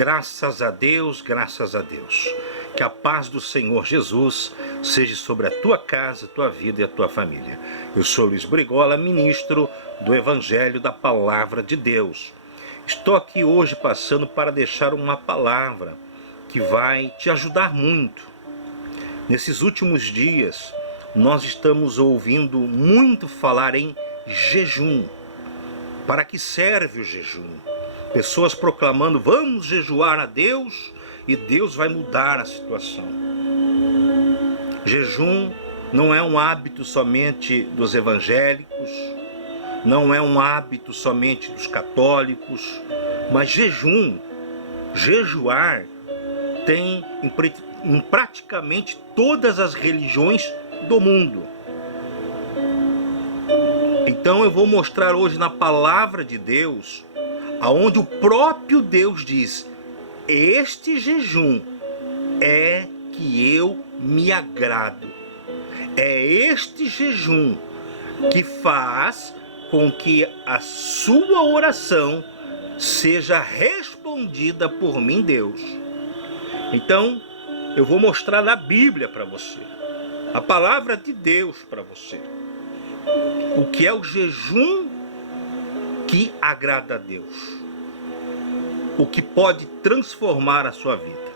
Graças a Deus, graças a Deus. Que a paz do Senhor Jesus seja sobre a tua casa, a tua vida e a tua família. Eu sou Luiz Brigola, ministro do Evangelho da Palavra de Deus. Estou aqui hoje passando para deixar uma palavra que vai te ajudar muito. Nesses últimos dias, nós estamos ouvindo muito falar em jejum. Para que serve o jejum? Pessoas proclamando, vamos jejuar a Deus e Deus vai mudar a situação. Jejum não é um hábito somente dos evangélicos, não é um hábito somente dos católicos, mas jejuar, tem em praticamente todas as religiões do mundo. Então eu vou mostrar hoje na palavra de Deus, aonde o próprio Deus diz, este jejum é que eu me agrado. É este jejum que faz com que a sua oração seja respondida por mim, Deus. Então, eu vou mostrar na Bíblia para você, a palavra de Deus para você, o que é o jejum que agrada a Deus, o que pode transformar a sua vida.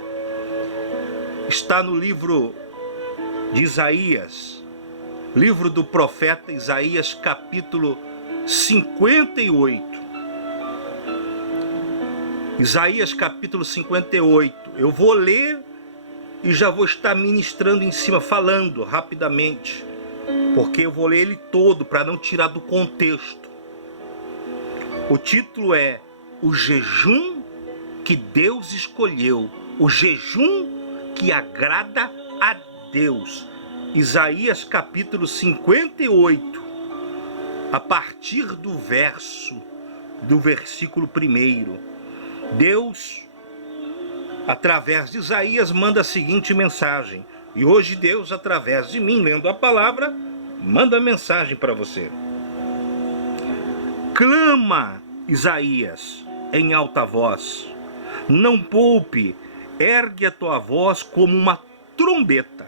Está no livro de Isaías, livro do profeta Isaías, capítulo 58. Isaías, capítulo 58. Eu vou ler e já vou estar ministrando em cima, falando rapidamente, porque eu vou ler ele todo para não tirar do contexto. O título é O Jejum que Deus escolheu, o jejum que agrada a Deus. Isaías capítulo 58, a partir do versículo 1. Deus, através de Isaías, manda a seguinte mensagem. E hoje Deus, através de mim, lendo a palavra, manda a mensagem para você. Clama, Isaías, em alta voz. Não poupe, ergue a tua voz como uma trombeta.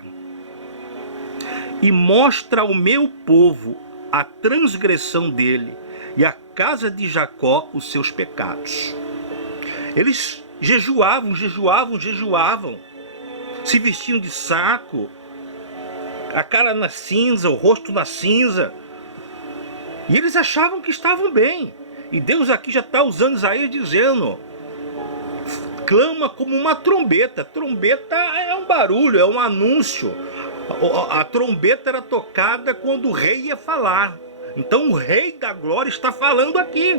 E mostra ao meu povo a transgressão dele e à casa de Jacó os seus pecados. Eles jejuavam, se vestiam de saco, a cara na cinza, o rosto na cinza, e eles achavam que estavam bem. E Deus aqui já está usando Isaías dizendo, clama como uma trombeta. Trombeta é um barulho, é um anúncio. A trombeta era tocada quando o rei ia falar. Então o rei da glória está falando aqui.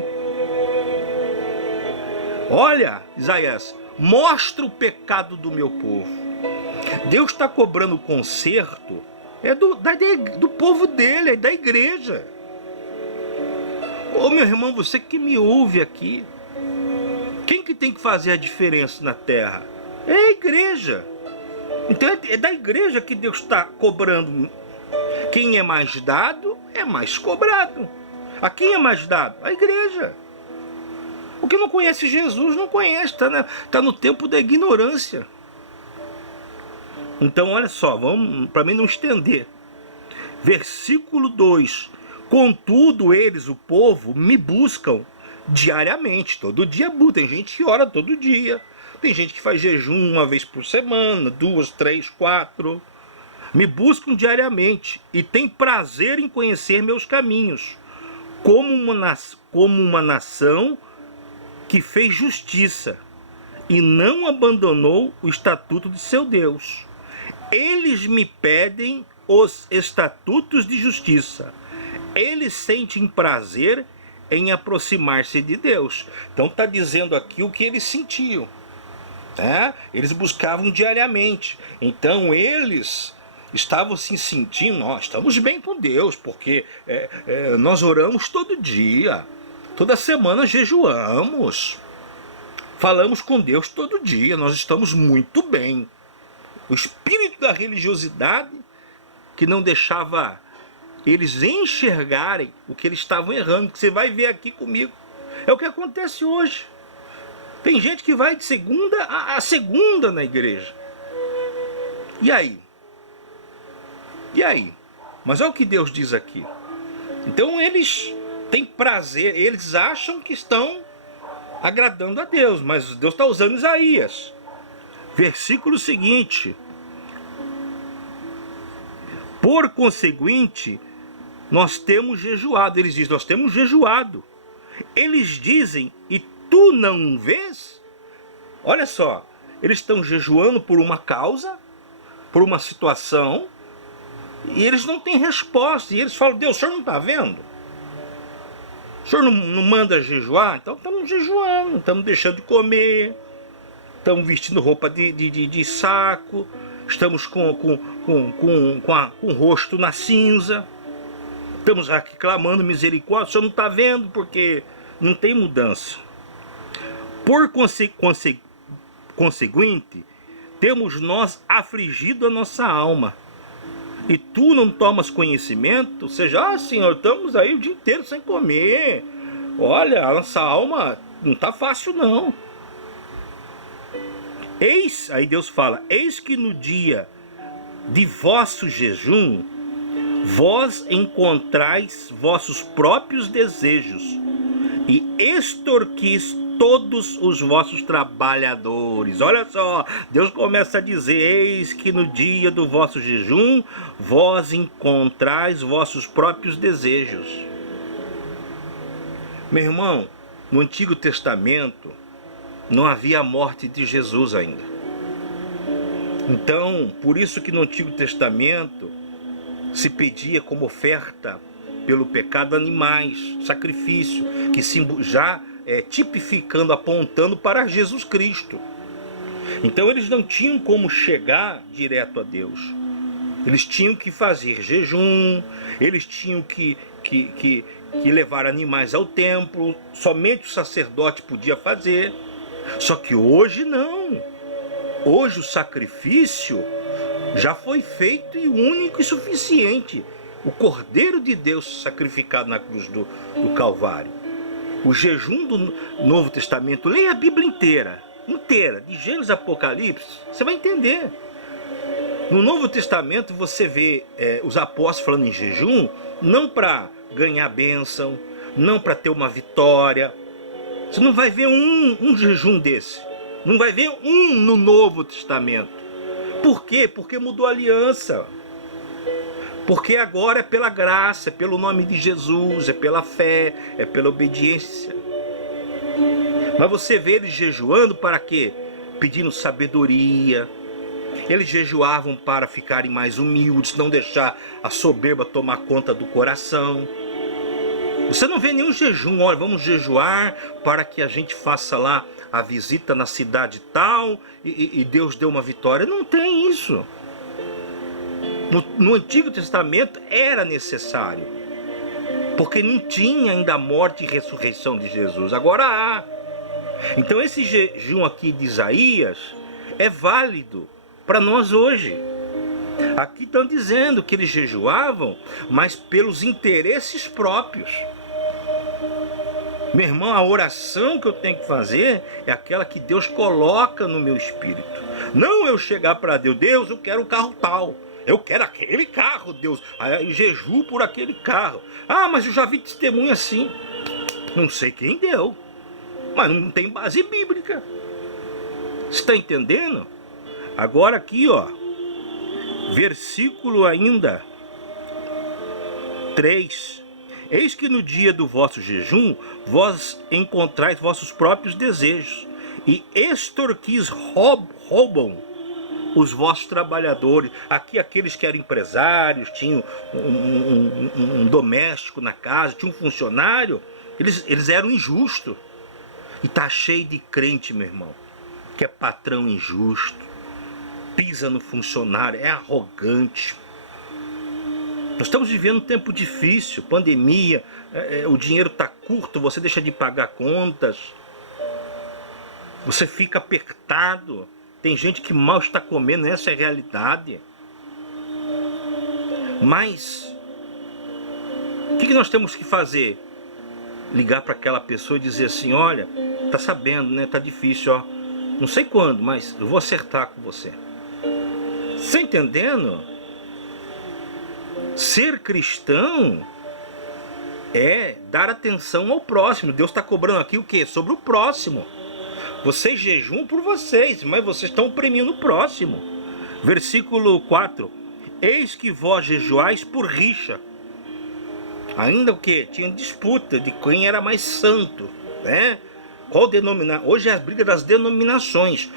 Olha, Isaías, mostra o pecado do meu povo. Deus está cobrando o conserto, é do povo dele, é da igreja. Ô meu irmão, você que me ouve aqui, quem que tem que fazer a diferença na terra? É a igreja. Então é da igreja que Deus está cobrando. Quem é mais dado, é mais cobrado. A quem é mais dado? A igreja. O que não conhece Jesus, não conhece, tá no tempo da ignorância. Então olha só, vamos, para mim não estender. Versículo 2. Contudo, eles, o povo, me buscam diariamente, todo dia. Tem gente que ora todo dia, tem gente que faz jejum uma vez por semana, 2, 3, 4. Me buscam diariamente e tem prazer em conhecer meus caminhos, como uma nação que fez justiça e não abandonou o estatuto de seu Deus. Eles me pedem os estatutos de justiça. Eles sentem prazer em aproximar-se de Deus. Então está dizendo aqui o que eles sentiam. Eles buscavam diariamente. Então eles estavam se sentindo, nós estamos bem com Deus, porque nós oramos todo dia, toda semana jejuamos, falamos com Deus todo dia, nós estamos muito bem. O espírito da religiosidade que não deixava eles enxergarem o que eles estavam errando, que você vai ver aqui comigo. É o que acontece hoje. Tem gente que vai de segunda a segunda na igreja. E aí? E aí? Mas olha o que Deus diz aqui. Então eles têm prazer, eles acham que estão agradando a Deus, mas Deus está usando Isaías. Versículo seguinte: por conseguinte, nós temos jejuado. Eles dizem, nós temos jejuado. Eles dizem, e tu não vês? Olha só, eles estão jejuando por uma causa, por uma situação, e eles não têm resposta. E eles falam, Deus, o senhor não está vendo? O senhor não manda jejuar? Então estamos jejuando, estamos deixando de comer, estamos vestindo roupa de saco, estamos com o rosto na cinza, estamos aqui clamando misericórdia. O senhor não está vendo porque não tem mudança. Por conseguinte, temos nós afligido a nossa alma. E tu não tomas conhecimento? Ou seja, Senhor, estamos aí o dia inteiro sem comer. Olha, a nossa alma não está fácil não. Eis, aí Deus fala, eis que no dia de vosso jejum, vós encontrais vossos próprios desejos e extorquis todos os vossos trabalhadores. Olha só, Deus começa a dizer, eis que no dia do vosso jejum, vós encontrais vossos próprios desejos. Meu irmão, no Antigo Testamento, não havia a morte de Jesus ainda. Então, por isso que no Antigo Testamento, se pedia como oferta pelo pecado animais, sacrifício, que já tipificando, apontando para Jesus Cristo. Então eles não tinham como chegar direto a Deus. Eles tinham que fazer jejum, eles tinham que levar animais ao templo, somente o sacerdote podia fazer. Só que hoje não. Hoje o sacrifício já foi feito e único e suficiente. O Cordeiro de Deus sacrificado na cruz do Calvário. O jejum do Novo Testamento, leia a Bíblia inteira, de Gênesis a Apocalipse, você vai entender. No Novo Testamento você vê os apóstolos falando em jejum, não para ganhar bênção, não para ter uma vitória. Você não vai ver um jejum desse, não vai ver um no Novo Testamento. Por quê? Porque mudou a aliança. Porque agora é pela graça, é pelo nome de Jesus, é pela fé, é pela obediência. Mas você vê eles jejuando para quê? Pedindo sabedoria. Eles jejuavam para ficarem mais humildes, não deixar a soberba tomar conta do coração. Você não vê nenhum jejum, olha, vamos jejuar para que a gente faça lá a visita na cidade tal e Deus deu uma vitória. Não tem isso. No Antigo Testamento era necessário, porque não tinha ainda a morte e ressurreição de Jesus. Agora há. Então esse jejum aqui de Isaías é válido para nós hoje. Aqui estão dizendo que eles jejuavam, mas pelos interesses próprios. Meu irmão, a oração que eu tenho que fazer é aquela que Deus coloca no meu espírito. Não eu chegar para Deus, Deus, eu quero o carro tal. Eu quero aquele carro, Deus. Aí eu jejuo por aquele carro. Ah, mas eu já vi testemunho assim. Não sei quem deu. Mas não tem base bíblica. Você está entendendo? Agora aqui, ó. Versículo ainda 3. Eis que no dia do vosso jejum, vós encontrais vossos próprios desejos. E extorquis, roubam os vossos trabalhadores. Aqui aqueles que eram empresários, tinham um doméstico na casa, tinha um funcionário, eles eram injustos. E tá cheio de crente, meu irmão, que é patrão injusto, pisa no funcionário, é arrogante. Nós estamos vivendo um tempo difícil, pandemia, o dinheiro está curto, você deixa de pagar contas, você fica apertado. Tem gente que mal está comendo, essa é a realidade. Mas o que nós temos que fazer? Ligar para aquela pessoa e dizer assim, olha, Tá sabendo, né? Tá difícil, ó. Não sei quando, mas eu vou acertar com você. Você entendendo? Ser cristão é dar atenção ao próximo. Deus está cobrando aqui o quê? Sobre o próximo. Vocês jejuam por vocês, mas vocês estão oprimindo o próximo. Versículo 4. Eis que vós jejuais por rixa. Ainda o que? Tinha disputa de quem era mais santo, né? Qual denominação? Hoje é a briga das denominações,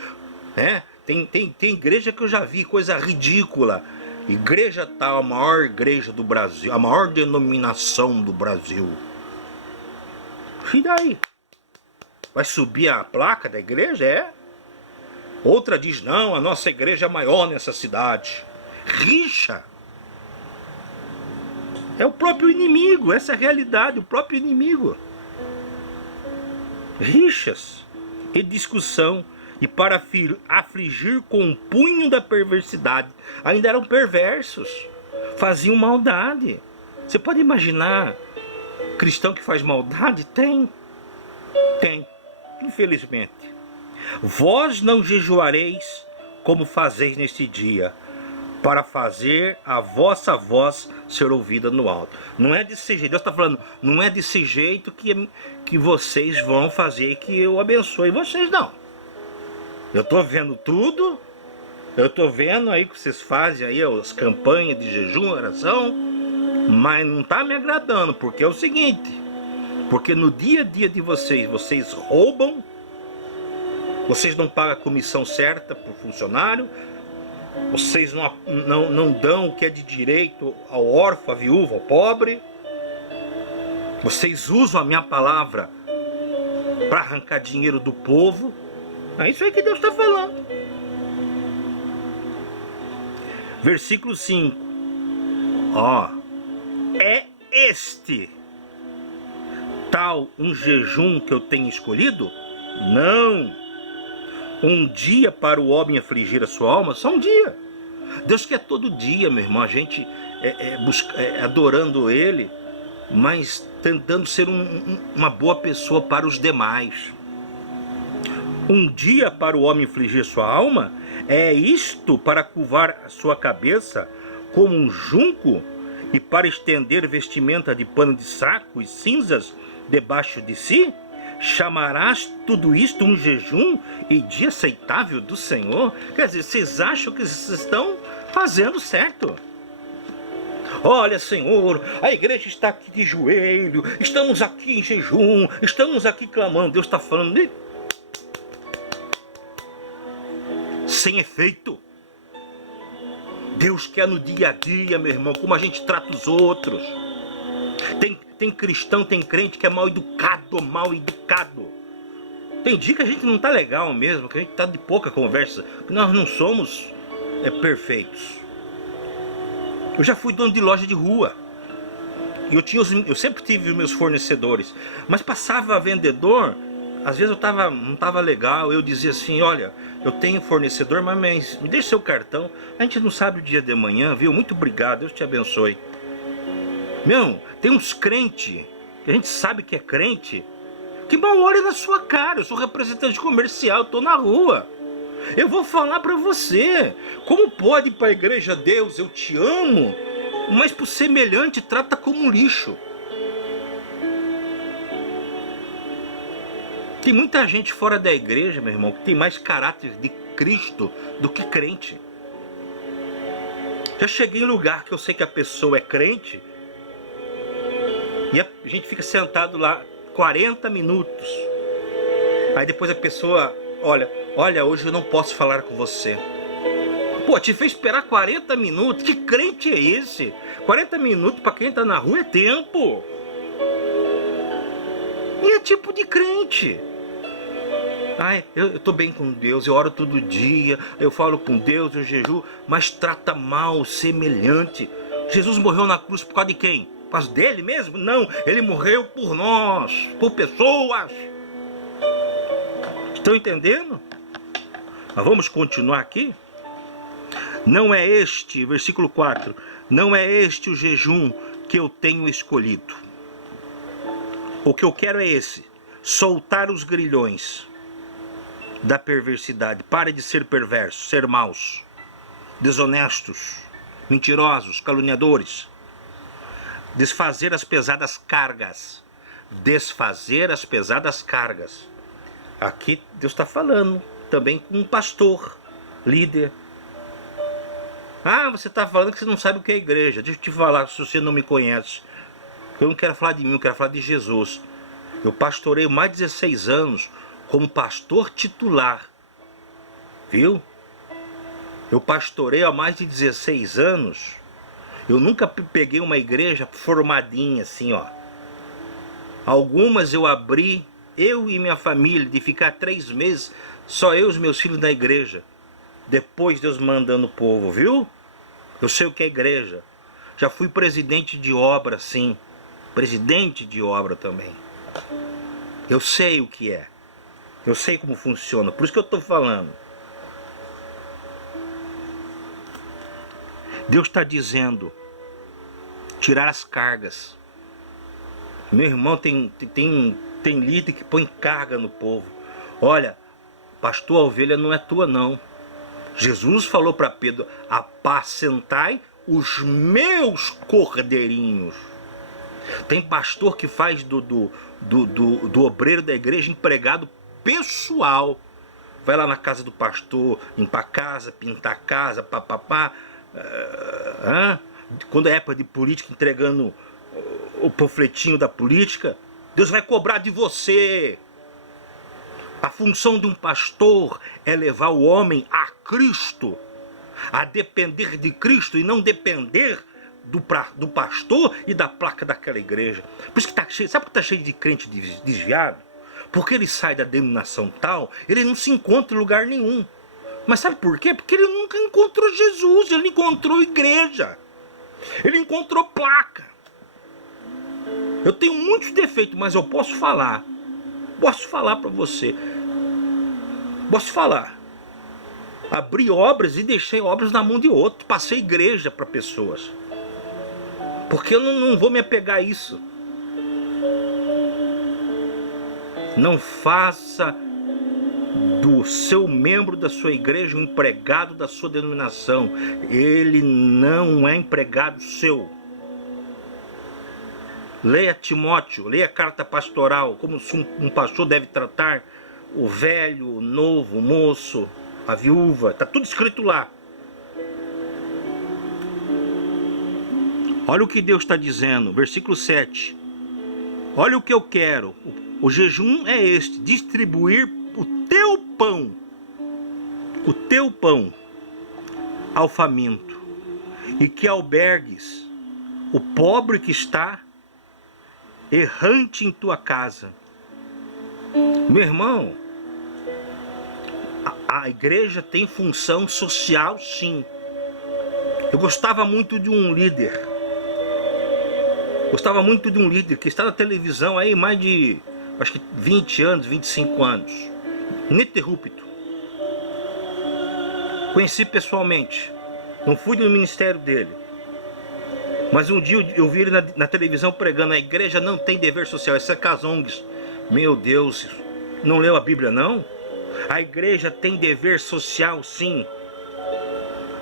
né? Tem igreja que eu já vi, coisa ridícula. Igreja tal, a maior igreja do Brasil, a maior denominação do Brasil. E daí? Vai subir a placa da igreja? É? Outra diz, não, a nossa igreja é maior nessa cidade. Rixa. É o próprio inimigo, essa é a realidade, o próprio inimigo. Rixas e discussão, e para afligir com o punho da perversidade. Ainda eram perversos, faziam maldade. Você pode imaginar cristão que faz maldade? Tem, infelizmente. Vós não jejuareis como fazeis neste dia, para fazer a vossa voz ser ouvida no alto. Não é desse jeito, Deus está falando, não é desse jeito que vocês vão fazer que eu abençoe vocês, não. Eu estou vendo tudo, eu estou vendo aí que vocês fazem aí as campanhas de jejum, oração, mas não está me agradando, porque é o seguinte, porque no dia a dia de vocês roubam, vocês não pagam a comissão certa para o funcionário, vocês não dão o que é de direito ao órfão, à viúva, ao pobre. Vocês usam a minha palavra para arrancar dinheiro do povo. É isso aí que Deus está falando. Versículo 5. Ó, é este tal um jejum que eu tenho escolhido? Não. Um dia para o homem afligir a sua alma, só um dia. Deus quer todo dia, meu irmão, a gente adorando Ele, mas tentando ser uma boa pessoa para os demais. Um dia para o homem afligir sua alma, é isto para curvar a sua cabeça como um junco e para estender vestimenta de pano de saco e cinzas debaixo de si? Chamarás tudo isto um jejum e dia aceitável do Senhor? Quer dizer, vocês acham que vocês estão fazendo certo? Olha, Senhor, a igreja está aqui de joelho, estamos aqui em jejum, estamos aqui clamando. Deus está falando de... sem efeito. Deus quer no dia a dia, meu irmão, como a gente trata os outros. Tem cristão, tem crente que é mal educado. Tem dia que a gente não tá legal mesmo, que a gente tá de pouca conversa, que nós não somos perfeitos. Eu já fui dono de loja de rua. E eu sempre tive os meus fornecedores. Mas passava vendedor, às vezes não tava legal, eu dizia assim, olha, eu tenho fornecedor, mas me deixa seu cartão, a gente não sabe o dia de amanhã, viu? Muito obrigado, Deus te abençoe. Meu, tem uns crentes, que a gente sabe que é crente, que mal olha na sua cara. Eu sou representante comercial, eu tô na rua. Eu vou falar pra você, como pode ir pra igreja, Deus, eu te amo, mas por semelhante trata como lixo. Tem muita gente fora da igreja, meu irmão, que tem mais caráter de Cristo do que crente. Já cheguei em lugar que eu sei que a pessoa é crente, e a gente fica sentado lá 40 minutos. Aí depois a pessoa, olha, hoje eu não posso falar com você. Pô, te fez esperar 40 minutos? Que crente é esse? 40 minutos para quem tá na rua é tempo. E é tipo de crente. Ai, eu tô bem com Deus, eu oro todo dia, eu falo com Deus, eu jejuo, mas trata mal o semelhante. Jesus morreu na cruz por causa de quem? Por causa dele mesmo? Não, ele morreu por nós, por pessoas. Estão entendendo? Mas vamos continuar aqui? Não é este, versículo 4, não é este o jejum que eu tenho escolhido. O que eu quero é esse, soltar os grilhões da perversidade. Pare de ser perverso, ser maus, desonestos, mentirosos, caluniadores. Desfazer as pesadas cargas. Desfazer as pesadas cargas. Aqui Deus está falando também com um pastor, líder. Ah, você está falando que você não sabe o que é igreja. Deixa eu te falar, se você não me conhece. Eu não quero falar de mim, eu quero falar de Jesus. Eu pastorei mais de 16 anos como pastor titular. Viu? Eu pastorei há mais de 16 anos. Eu nunca peguei uma igreja formadinha assim, ó. Algumas eu abri, eu e minha família, de ficar 3 meses, só eu e os meus filhos na igreja. Depois Deus mandando o povo, viu? Eu sei o que é igreja. Já fui presidente de obra, sim. Presidente de obra também. Eu sei o que é. Eu sei como funciona. Por isso que eu estou falando. Deus está dizendo, tirar as cargas. Meu irmão, tem líder que põe carga no povo. Olha, pastor, a ovelha não é tua não. Jesus falou para Pedro, apacentai os meus cordeirinhos. Tem pastor que faz do obreiro da igreja empregado pessoal. Vai lá na casa do pastor, limpar a casa, pintar a casa, papapá. Quando é época de política, entregando o panfletinho da política, Deus vai cobrar de você. A função de um pastor é levar o homem a Cristo, a depender de Cristo e não depender do pastor e da placa daquela igreja. Por isso que tá cheio, sabe por que está cheio de crente desviado? Porque ele sai da denominação tal, ele não se encontra em lugar nenhum. Mas sabe por quê? Porque ele nunca encontrou Jesus, ele encontrou igreja, ele encontrou placa. Eu tenho muitos defeitos, mas eu posso falar para você. Posso falar. Abri obras e deixei obras na mão de outro. Passei igreja para pessoas. Porque eu não vou me apegar a isso. Não faça do seu membro da sua igreja um empregado da sua denominação. Ele não é empregado seu. Leia Timóteo, leia a carta pastoral, como um pastor deve tratar o velho, o novo, o moço, a viúva. Está tudo escrito lá. Olha o que Deus está dizendo, versículo 7. Olha o que eu quero. O jejum é este, distribuir o teu pão ao faminto, e que albergues o pobre que está errante em tua casa. Meu irmão, a igreja tem função social, sim. Eu gostava muito de um líder. Que está na televisão aí mais de, acho que 20 anos, 25 anos. Ininterrupto. Conheci pessoalmente. Não fui do ministério dele. Mas um dia eu vi ele na televisão pregando, a igreja não tem dever social, isso é Casongues. Meu Deus, não leu a Bíblia não? A igreja tem dever social, sim.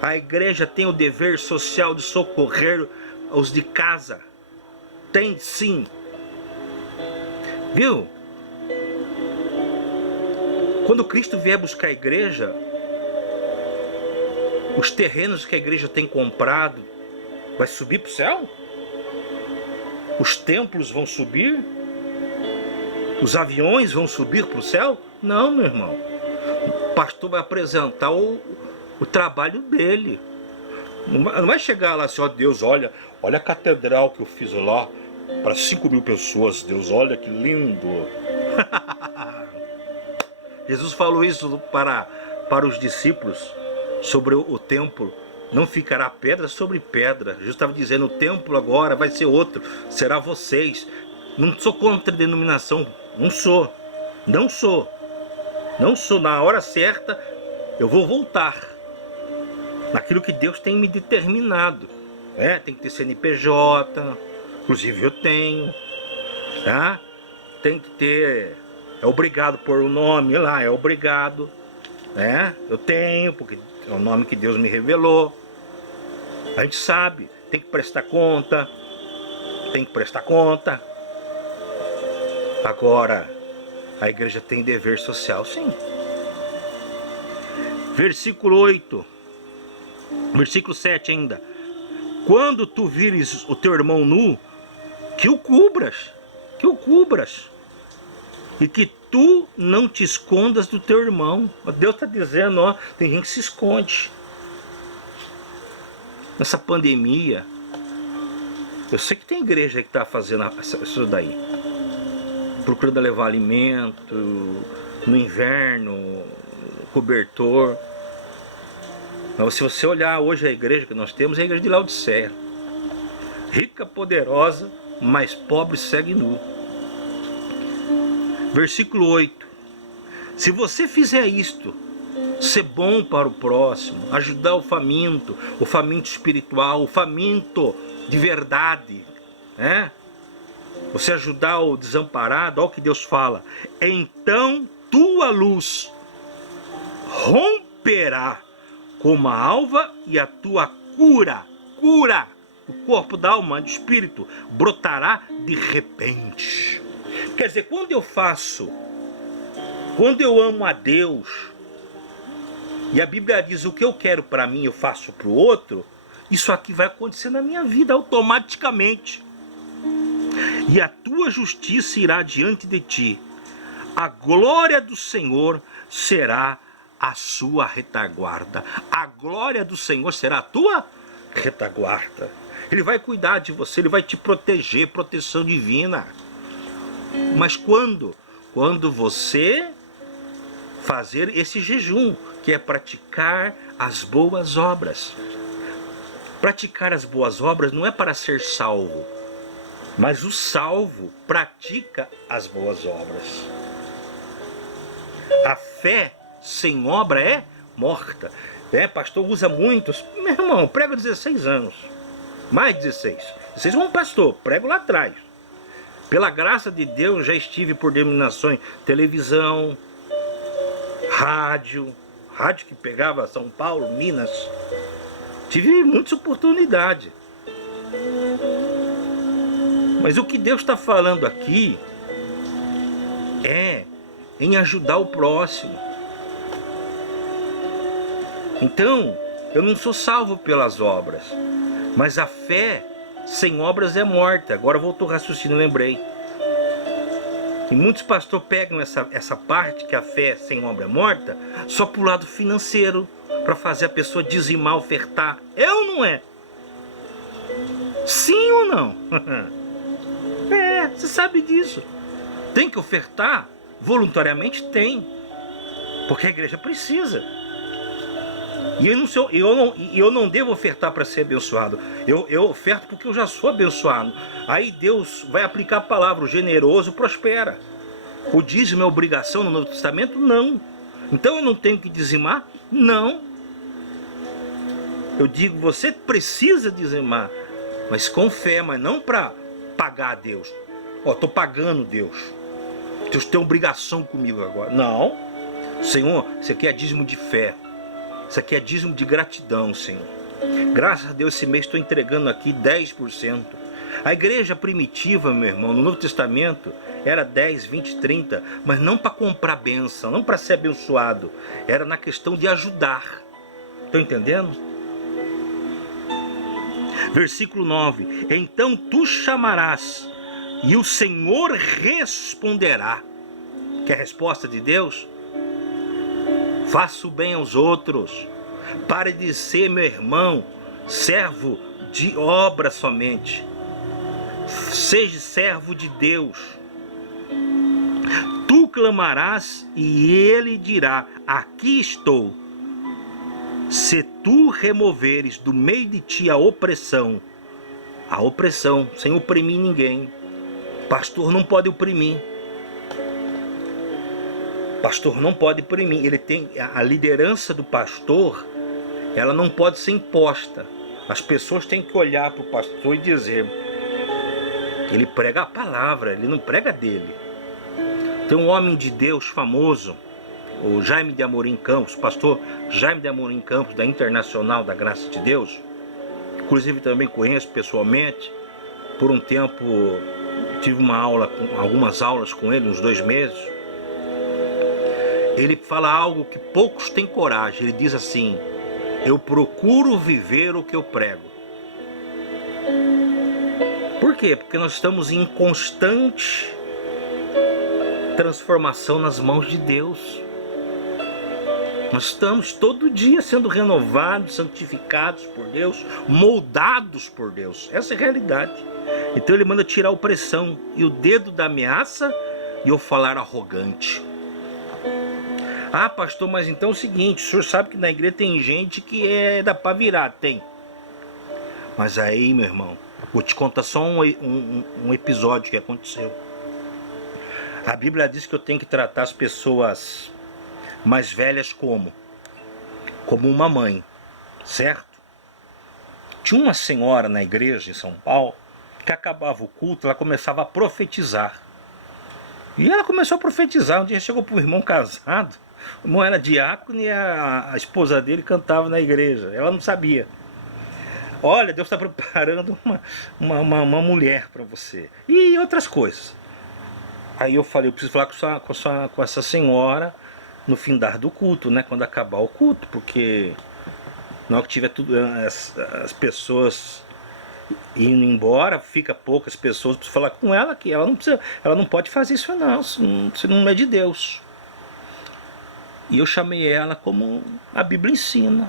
A igreja tem o dever social de socorrer os de casa. Tem sim. Viu? Quando Cristo vier buscar a igreja, os terrenos que a igreja tem comprado vai subir para o céu? Os templos vão subir? Os aviões vão subir para o céu? Não, meu irmão. O pastor vai apresentar o trabalho dele. Não vai chegar lá assim, ó Deus, olha a catedral que eu fiz lá para 5.000 pessoas. Deus, olha que lindo. Jesus falou isso para os discípulos sobre o templo. Não ficará pedra sobre pedra. Jesus estava dizendo, o templo agora vai ser outro, será vocês. Não sou contra a denominação, não sou. Na hora certa eu vou voltar naquilo que Deus tem me determinado. Tem que ter CNPJ, inclusive eu tenho, tá? Tem que ter É obrigado por o nome lá, é obrigado, né? Eu tenho, porque é o nome que Deus me revelou. A gente sabe, tem que prestar conta, tem que prestar conta. Agora, a igreja tem dever social, sim. Versículo 8, versículo 7 ainda. Quando tu vires o teu irmão nu, que o cubras, e que tu não te escondas do teu irmão. Deus está dizendo, ó, tem gente que se esconde. Nessa pandemia, eu sei que tem igreja que está fazendo isso daí, procurando levar alimento, no inverno, cobertor. Mas se você olhar hoje a igreja que nós temos, é a igreja de Laodiceia. Rica, poderosa, mas pobre segue nu. Versículo 8. Se você fizer isto, ser bom para o próximo, ajudar o faminto espiritual, o faminto de verdade, né? Você ajudar o desamparado, olha o que Deus fala. Então tua luz romperá como a alva e a tua cura, o corpo da alma, do espírito, brotará de repente. Quer dizer, quando eu amo a Deus, e a Bíblia diz o que eu quero para mim, eu faço para o outro, isso aqui vai acontecer na minha vida automaticamente. E a tua justiça irá diante de ti. A glória do Senhor será a sua retaguarda. A glória do Senhor será a tua retaguarda. Ele vai cuidar de você, ele vai te proteger, proteção divina. Mas quando? Quando você fazer esse jejum, que é praticar as boas obras. Praticar as boas obras não é para ser salvo, mas o salvo pratica as boas obras. A fé sem obra é morta. Pastor usa muitos. Meu irmão, eu prego 16 anos. Mais de 16. Vocês vão pastor, prego lá atrás. Pela graça de Deus, já estive por denominações, televisão, rádio que pegava São Paulo, Minas. Tive muitas oportunidades. Mas o que Deus está falando aqui é em ajudar o próximo. Então, eu não sou salvo pelas obras, mas a fé sem obras é morta. Agora voltou o raciocínio, lembrei. E muitos pastores pegam essa parte, que a fé sem obra é morta, só para o lado financeiro, para fazer a pessoa dizimar, ofertar. É ou não é? Sim ou não? Você sabe disso. Tem que ofertar? Voluntariamente tem. Porque a igreja precisa. E eu não devo ofertar para ser abençoado. Eu oferto porque eu já sou abençoado. Aí Deus vai aplicar a palavra: o generoso prospera. O dízimo é obrigação no Novo Testamento? Não. Então eu não tenho que dizimar? Não. Eu digo, você precisa dizimar, mas com fé, mas não para pagar a Deus. Estou pagando Deus. Deus tem obrigação comigo agora. Não. Senhor, isso aqui é dízimo de fé. Isso aqui é dízimo de gratidão, Senhor. Graças a Deus, esse mês estou entregando aqui 10%. A igreja primitiva, meu irmão, no Novo Testamento, era 10, 20, 30, mas não para comprar bênção, não para ser abençoado. Era na questão de ajudar. Estão entendendo? Versículo 9. Então tu chamarás, e o Senhor responderá. Que é a resposta de Deus? Faça o bem aos outros. Pare de ser, meu irmão, servo de obra somente. Seja servo de Deus. Tu clamarás e ele dirá: aqui estou. Se tu removeres do meio de ti a opressão, sem oprimir ninguém. Pastor não pode oprimir. Pastor não pode oprimir. Ele tem a liderança do pastor, ela não pode ser imposta. As pessoas têm que olhar para o pastor e dizer: ele prega a palavra, ele não prega dele. Tem um homem de Deus famoso, o Jaime de Amorim Campos, pastor Jaime de Amorim Campos, da Internacional da Graça de Deus. Inclusive também conheço pessoalmente. Por um tempo tive algumas aulas com ele, uns 2 meses. Ele fala algo que poucos têm coragem. Ele diz assim: eu procuro viver o que eu prego. Por quê? Porque nós estamos em constante transformação nas mãos de Deus. Nós estamos todo dia sendo renovados, santificados por Deus, moldados por Deus. Essa é a realidade. Então ele manda tirar a opressão e o dedo da ameaça e o falar arrogante. Ah, pastor, mas então é o seguinte, o senhor sabe que na igreja tem gente que dá para virar, tem. Mas aí, meu irmão, vou te contar só um episódio que aconteceu. A Bíblia diz que eu tenho que tratar as pessoas mais velhas como uma mãe, certo? Tinha uma senhora na igreja em São Paulo que acabava o culto, ela começava a profetizar. E ela começou a profetizar. Um dia chegou para um irmão casado, o irmão era diácono e a esposa dele cantava na igreja. Ela não sabia. Olha, Deus está preparando uma mulher para você. E outras coisas. Aí eu falei, eu preciso falar com essa senhora no findar do culto, né? Quando acabar o culto, porque na hora que tiver tudo, as pessoas indo embora, fica poucas pessoas, preciso falar com ela que ela não pode fazer isso não, se não é de Deus. E eu chamei ela como a Bíblia ensina,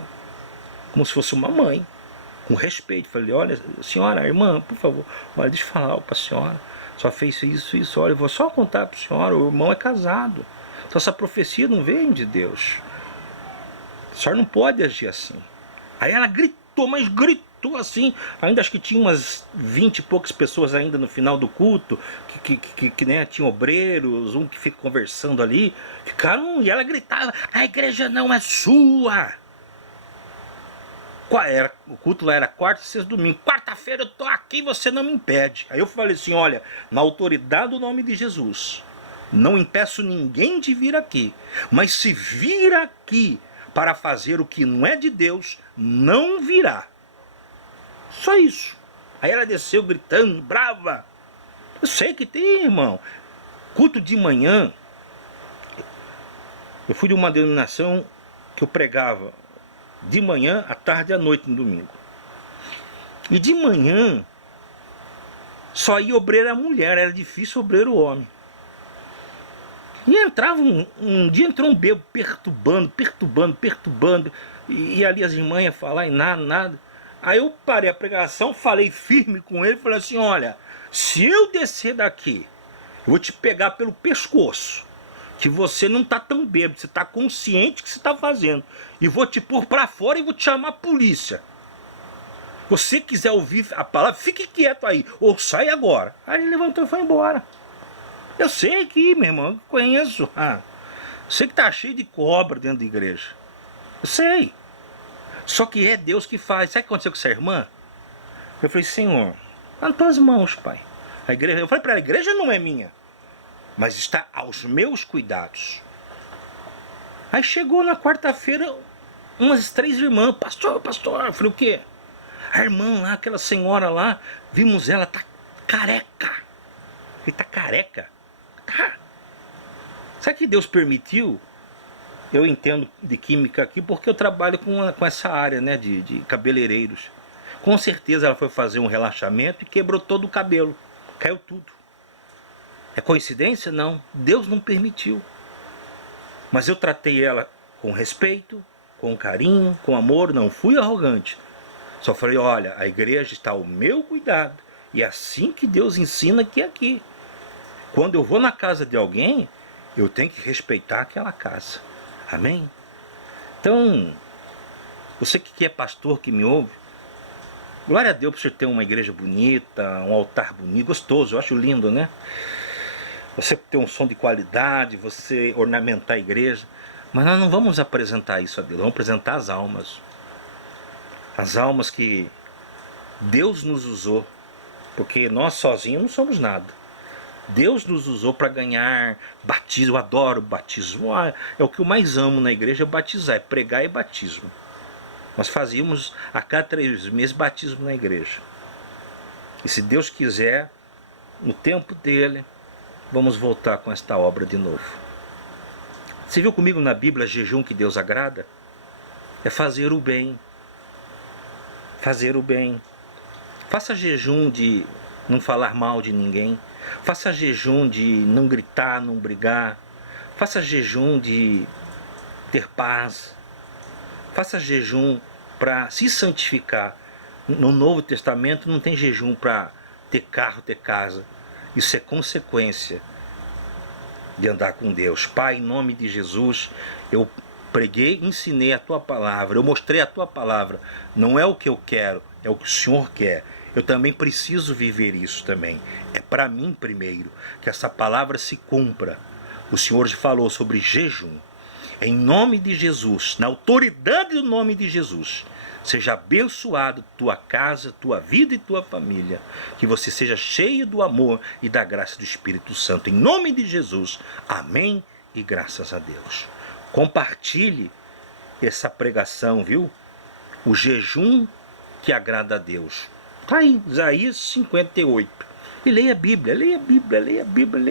como se fosse uma mãe, com respeito. Falei, olha, senhora, irmã, por favor, olha, deixa eu falar algo para a senhora. Só fez isso, olha, eu vou só contar para a senhora, o irmão é casado. Então essa profecia não vem de Deus. A senhora não pode agir assim. Aí ela gritou, mas gritou assim. Ainda acho que tinha umas 20 e poucas pessoas ainda no final do culto, que né, tinha obreiros, um que fica conversando ali. Ficaram, e ela gritava, a igreja não é sua. O culto lá era quarta, sexta, domingo. Quarta-feira eu tô aqui, você não me impede. Aí eu falei assim, olha, na autoridade do nome de Jesus, não impeço ninguém de vir aqui. Mas se vir aqui para fazer o que não é de Deus, não virá. Só isso. Aí ela desceu gritando, brava. Eu sei que tem, irmão. Culto de manhã. Eu fui de uma denominação que eu pregava de manhã, à tarde e à noite no domingo. E de manhã só ia obreiro a mulher, era difícil obreiro o homem. E entrava um dia entrou um bebo perturbando. E ali as irmãs iam falar e nada. Aí eu parei a pregação, falei firme com ele, falei assim, olha, se eu descer daqui, eu vou te pegar pelo pescoço. Que você não está tão bêbado, você está consciente do que você está fazendo. E vou te pôr para fora e vou te chamar a polícia. Você quiser ouvir a palavra, fique quieto aí, ou sai agora. Aí ele levantou e foi embora. Eu sei que, meu irmão, eu conheço. Sei que está cheio de cobra dentro da igreja. Eu sei. Só que é Deus que faz. Sabe o que aconteceu com essa irmã? Eu falei, Senhor, nas tuas mãos, Pai. A igreja, eu falei para ela, a igreja não é minha, mas está aos meus cuidados. Aí chegou na quarta-feira, umas 3 irmãs, pastor. Eu falei, o quê? A irmã lá, aquela senhora lá, vimos ela, tá careca. Ele tá careca? Tá. Sabe que Deus permitiu? Eu entendo de química aqui porque eu trabalho com essa área, né, de cabeleireiros. Com certeza ela foi fazer um relaxamento e quebrou todo o cabelo. Caiu tudo. É coincidência? Não. Deus não permitiu. Mas eu tratei ela com respeito, com carinho, com amor. Não fui arrogante. Só falei, olha, a igreja está ao meu cuidado. E é assim que Deus ensina que é aqui. Quando eu vou na casa de alguém, eu tenho que respeitar aquela casa. Amém? Então, você que é pastor, que me ouve, glória a Deus por você ter uma igreja bonita, um altar bonito, gostoso, eu acho lindo, né? Você ter um som de qualidade, você ornamentar a igreja. Mas nós não vamos apresentar isso a Deus, vamos apresentar as almas. As almas que Deus nos usou. Porque nós sozinhos não somos nada. Deus nos usou para ganhar batismo. Eu adoro batismo. É o que eu mais amo na igreja, é batizar, é pregar e batismo. Nós fazíamos a cada 3 meses batismo na igreja. E se Deus quiser, no tempo dele, vamos voltar com esta obra de novo. Você viu comigo na Bíblia jejum que Deus agrada? É fazer o bem. Fazer o bem. Faça jejum de não falar mal de ninguém. Faça jejum de não gritar, não brigar. Faça jejum de ter paz. Faça jejum para se santificar. No Novo Testamento não tem jejum para ter carro, ter casa. Isso é consequência de andar com Deus. Pai, em nome de Jesus, eu preguei, ensinei a Tua palavra, eu mostrei a Tua palavra. Não é o que eu quero, é o que o Senhor quer. Eu também preciso viver isso também. É para mim primeiro, que essa palavra se cumpra. O Senhor falou sobre jejum. Em nome de Jesus, na autoridade do nome de Jesus, seja abençoado tua casa, tua vida e tua família. Que você seja cheio do amor e da graça do Espírito Santo. Em nome de Jesus. Amém e graças a Deus. Compartilhe essa pregação, viu? O jejum que agrada a Deus. Está aí, Isaías 58. E leia a Bíblia, leia a Bíblia, leia a Bíblia.